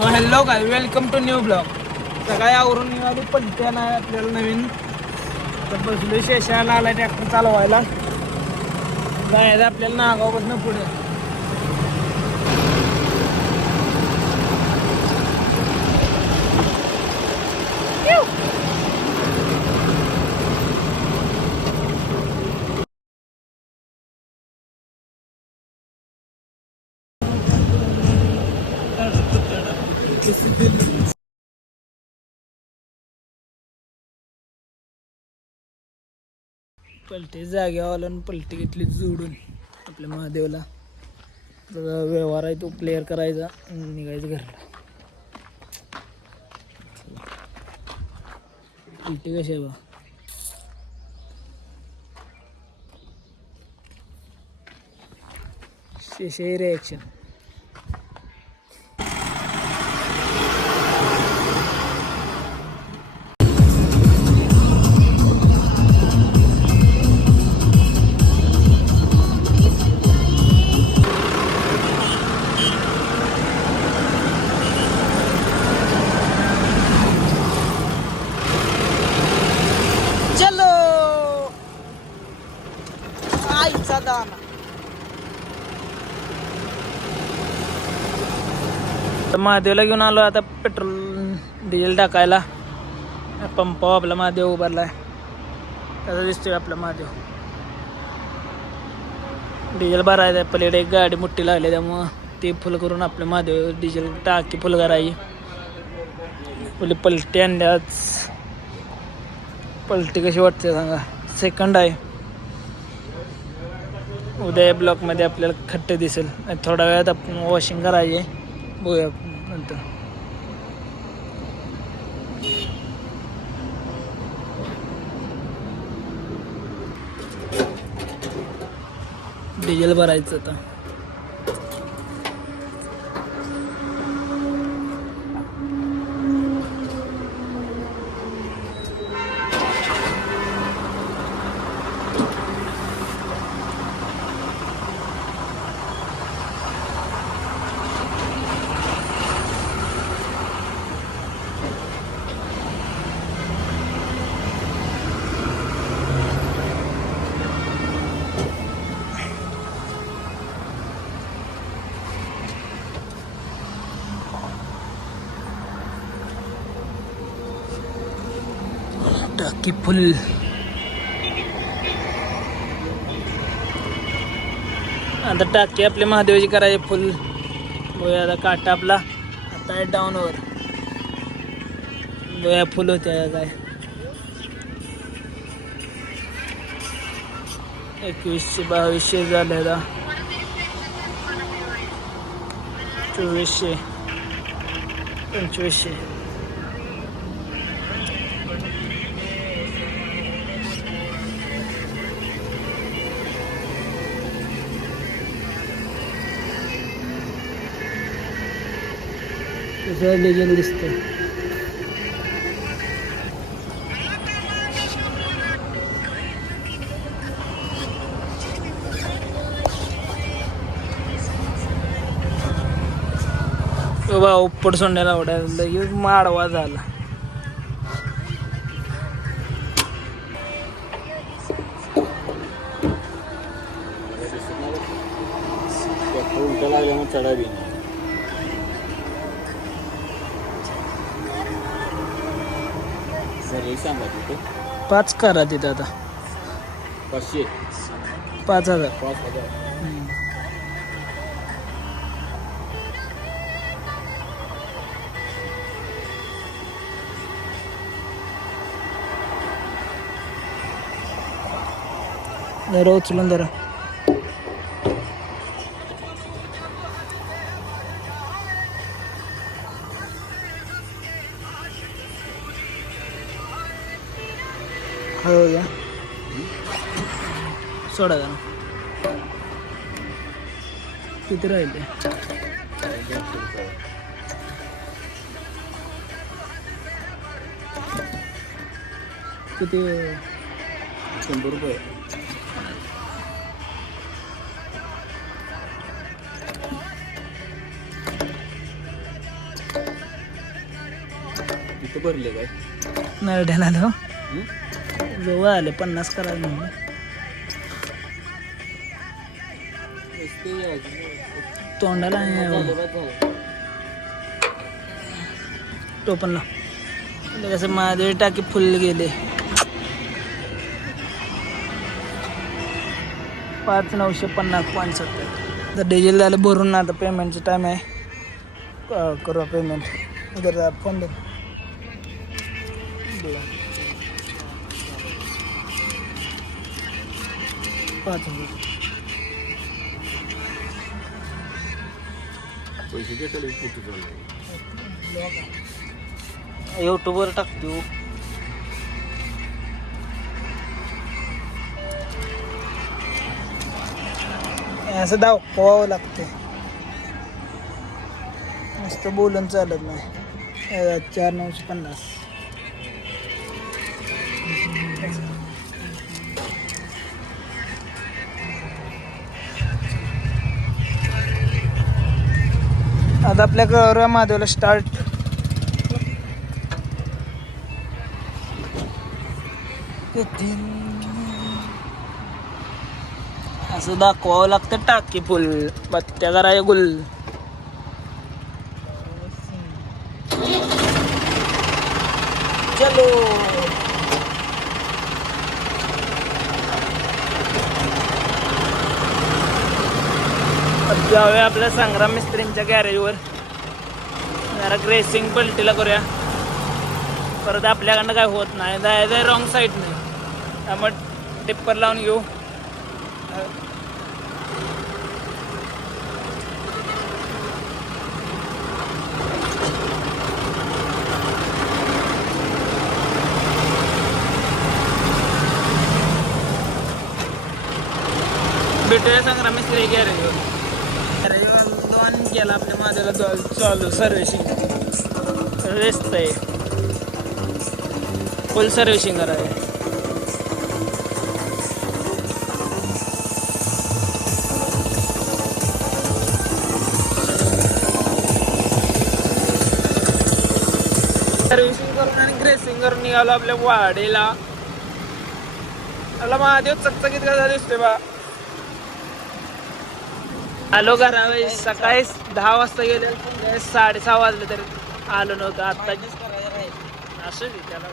तो हॅलो काय welcome to new blog. सकाळी आवरून निघाली पलट्या नाही आपल्याला नवीन तर बसलो शेषाला आला ट्रॅक्टर चालवायला जायचं आपल्याला नागावपासून पुढे. पलटी जागेवर आलो आणि पलटी घेतली जोडून आपल्या महादेवला. व्यवहार आहे तो क्लिअर करायचा आणि निघायचं घरला. पलटी कशी आहे बा शेषाही रिॲक्शन. महादेवला घेऊन आलो आता पेट्रोल डिझेल टाकायला. पंपावर आपला महादेव उभारलाय. त्याचा दिसतोय आपला महादेव. डिझेल भरायचं आहे. पलीकडे एक गाडी मोठी लागली त्यामुळं ते फुल करून आपलं महादेव डिझेल टाकी फुल करायची. आपली पलटी आणल्याच. पलटी कशी वाटते सांगा. सेकंड आहे. उद्या ब्लॉकमध्ये आपल्याला खट्टे दिसेल. थोड्या वेळात आपण वॉशिंग करायचे. बघूया नंतर. डिझेल भरायचं आता. टाकी फुल. आता टाकी आपली महादेवाची करायची फुल. बोया आता काटा आपला आता आहे डाऊनवर. बोया फुल होत्या काय 2100 2200 झाले आता 2400 2500. डिझेल दिसते. बा उपट सोंड्याला आवडायला लगेच माडवा झाला. चढावी 5 करा तिथं आता 500 5000. जरा उचलून जरा. हो या सोडा जरा. किती राहिले. किती 100 रुपये. इथं भरले काय नरड्याला आलो हं? जवळ आले 50 करायला म्हणून तोंडाला टोपण लाव कसं माझे टाकी फुल गेले 5,950.70 तर डिझेल झालं भरून आता पेमेंटचं टाईम आहे करू पेमेंट उद्या फोन दे 5,000 पैसे घेतले कुठे चालले यूट्यूबवर टाकतो असं दाखवावं लागते नुसतं बोलून चालत नाही 4,950 आता आपल्या गौरव महादेवला स्टार्ट असं दाखवावं लागतं टाकी फुल बत्त्या कराय गुल चलो जाऊया आपल्या संग्राम मिस्त्रींच्या गॅरेजवर जरा ग्रेसिंग पलटीला करूया परत आपल्याकडनं काय होत नाही जायचं रॉंग साईडने त्यामुळे टिप्पर लावून घेऊ भेटूया संग्राम मिस्त्री गॅरेजवर गेला आपल्या माझ्याला चालू सर्व्हिसिंग रेस्ट आहे फुल सर्व्हिसिंग करायला सर्व्हिसिंग करून आणि ग्रेसिंग करून निघालो आपल्या वाडीला आपला महादेव चकचकीत कसा दिसतोय बा आलो घरावर सकाळी 10 वाजता गेले 6:30 वाजले तरी आलो नव्हतं आता असं त्याला